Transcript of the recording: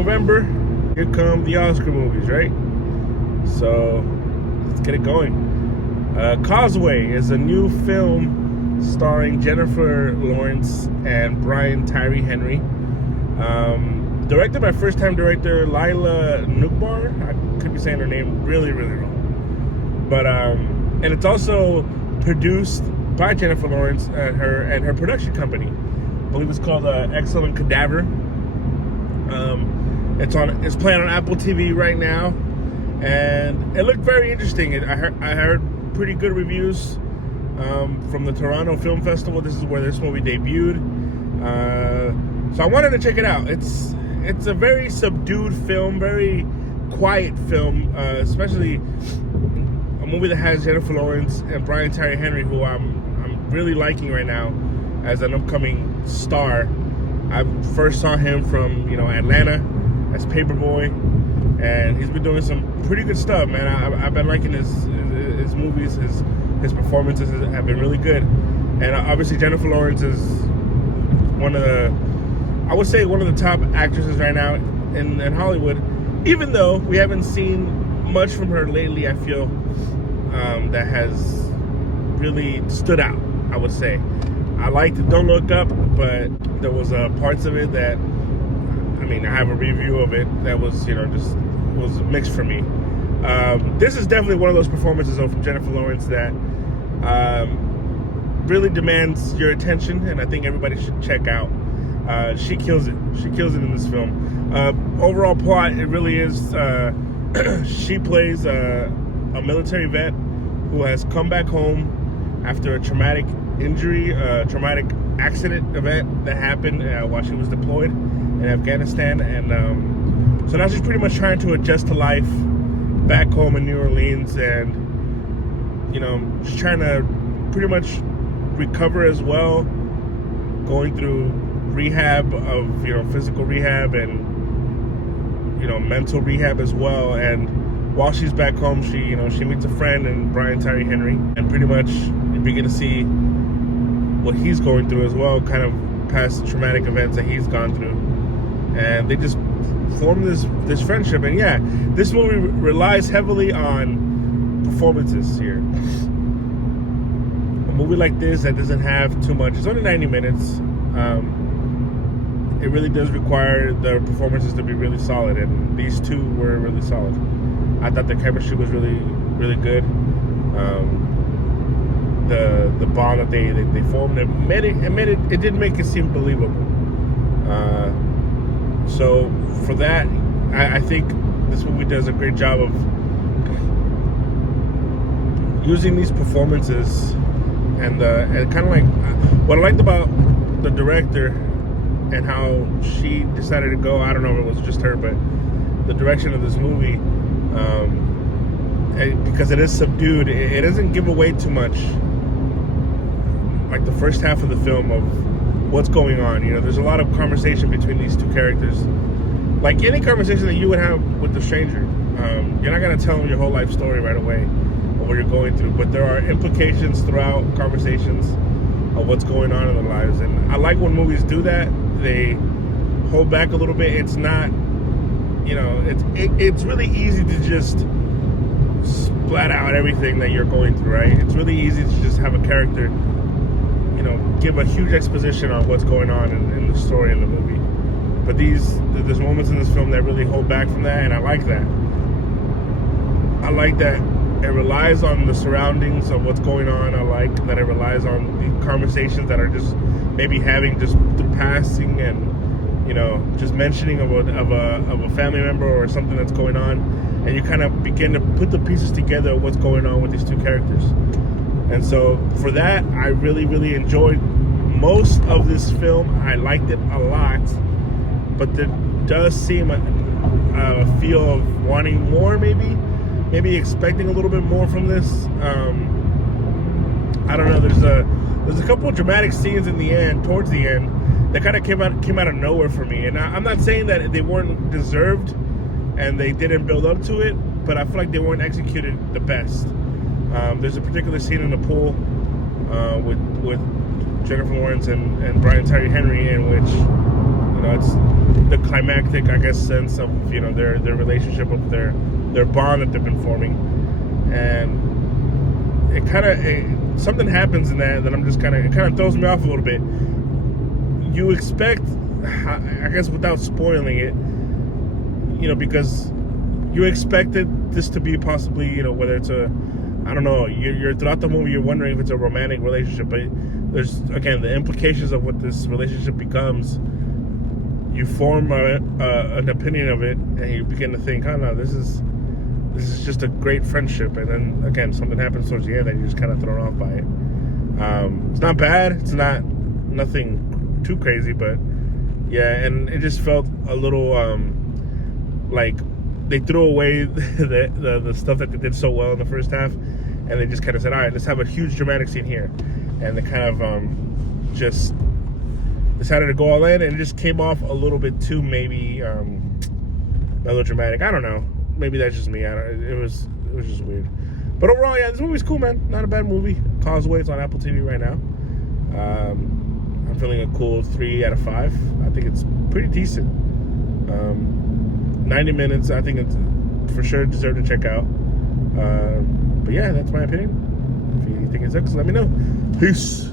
November, here come the Oscar movies, right? So let's get it going. Causeway is a new film starring Jennifer Lawrence and Tyree Henry. Directed by first-time director Lila Nukbar. I could be saying her name really, really wrong. But and it's also produced by Jennifer Lawrence and her production company. I believe it's called Excellent Cadaver. It's playing on Apple TV right now, and it looked very interesting. I heard pretty good reviews from the Toronto Film Festival. This is where this movie debuted, so I wanted to check it out. It's a very subdued film, very quiet film, especially a movie that has Jennifer Lawrence and Tyree Henry, who I'm really liking right now as an upcoming star. I first saw him from Atlanta as Paperboy, and he's been doing some pretty good stuff, man. I've been liking his movies. His performances have been really good, and obviously Jennifer Lawrence is one of the top actresses right now in Hollywood. Even though we haven't seen much from her lately, I feel that has really stood out. I would say I liked Don't Look Up, but there was parts of it that, I have a review of it that was was mixed for me. This is definitely one of those performances though from Jennifer Lawrence that really demands your attention, and I think everybody should check out. She kills it. She kills it in this film. Overall plot, it really is. She plays a military vet who has come back home after a traumatic injury, traumatic accident event that happened while she was deployed in Afghanistan, and so now she's pretty much trying to adjust to life back home in New Orleans, and she's trying to pretty much recover as well, going through rehab of physical rehab and mental rehab as well. And while she's back home, she meets a friend in Tyree Henry, and pretty much you begin to see what he's going through as well, kind of past traumatic events that he's gone through, and they just form this friendship. And yeah, this movie relies heavily on performances here. A movie like this that doesn't have too much, it's only 90 minutes. It really does require the performances to be really solid, and these two were really solid. I thought the chemistry was really, really good. The bond that they formed, it did make it seem believable. So for that, I think this movie does a great job of using these performances, and kind of like what I liked about the director and how she decided to go. I don't know if it was just her, but the direction of this movie, because it is subdued, it doesn't give away too much. Like the first half of the film of what's going on, there's a lot of conversation between these two characters, like any conversation that you would have with a stranger. You're not gonna tell them your whole life story right away of what you're going through, but there are implications throughout conversations of what's going on in their lives. And I like when movies do that. They hold back a little bit. It's not, it's really easy to just splat out everything that you're going through, right? It's really easy to just have a character give a huge exposition on what's going on in the story in the movie. But there's moments in this film that really hold back from that, and I like that. I like that it relies on the surroundings of what's going on. I like that it relies on the conversations that are just maybe having just through passing, and just mentioning of a family member or something that's going on, and you kind of begin to put the pieces together of what's going on with these two characters. And so for that, I really, really enjoyed most of this film. I liked it a lot, but there does seem a feel of wanting more, maybe expecting a little bit more from this. I don't know. There's a couple of dramatic scenes towards the end, that kind of came out of nowhere for me. And I'm not saying that they weren't deserved and they didn't build up to it, but I feel like they weren't executed the best. There's a particular scene in the pool with Jennifer Lawrence and Tyree Henry, in which it's the climactic, I guess, sense of their relationship, of their bond that they've been forming, and it kind of something happens in that I'm just it kind of throws me off a little bit. You expect, I guess, without spoiling it, because you expected this to be possibly, whether it's I don't know, you're throughout the movie you're wondering if it's a romantic relationship, but there's, again, the implications of what this relationship becomes. You form an opinion of it, and you begin to think, oh no, this is just a great friendship, and then again something happens towards the end that you're just kind of thrown off by it. It's not bad, it's nothing too crazy, but yeah, and it just felt a little like they threw away the stuff that they did so well in the first half, and they just kind of said, all right, let's have a huge dramatic scene here, and they kind of just decided to go all in, and it just came off a little bit too maybe melodramatic. I don't know, maybe that's just me. It was just weird, but overall, yeah, this movie's cool, man. Not a bad movie. Causeway, it's on Apple TV right now. I'm feeling a cool 3 out of 5. I think it's pretty decent. 90 minutes, I think it's for sure deserved to check out. But yeah, that's my opinion. If you think it sucks, let me know. Peace.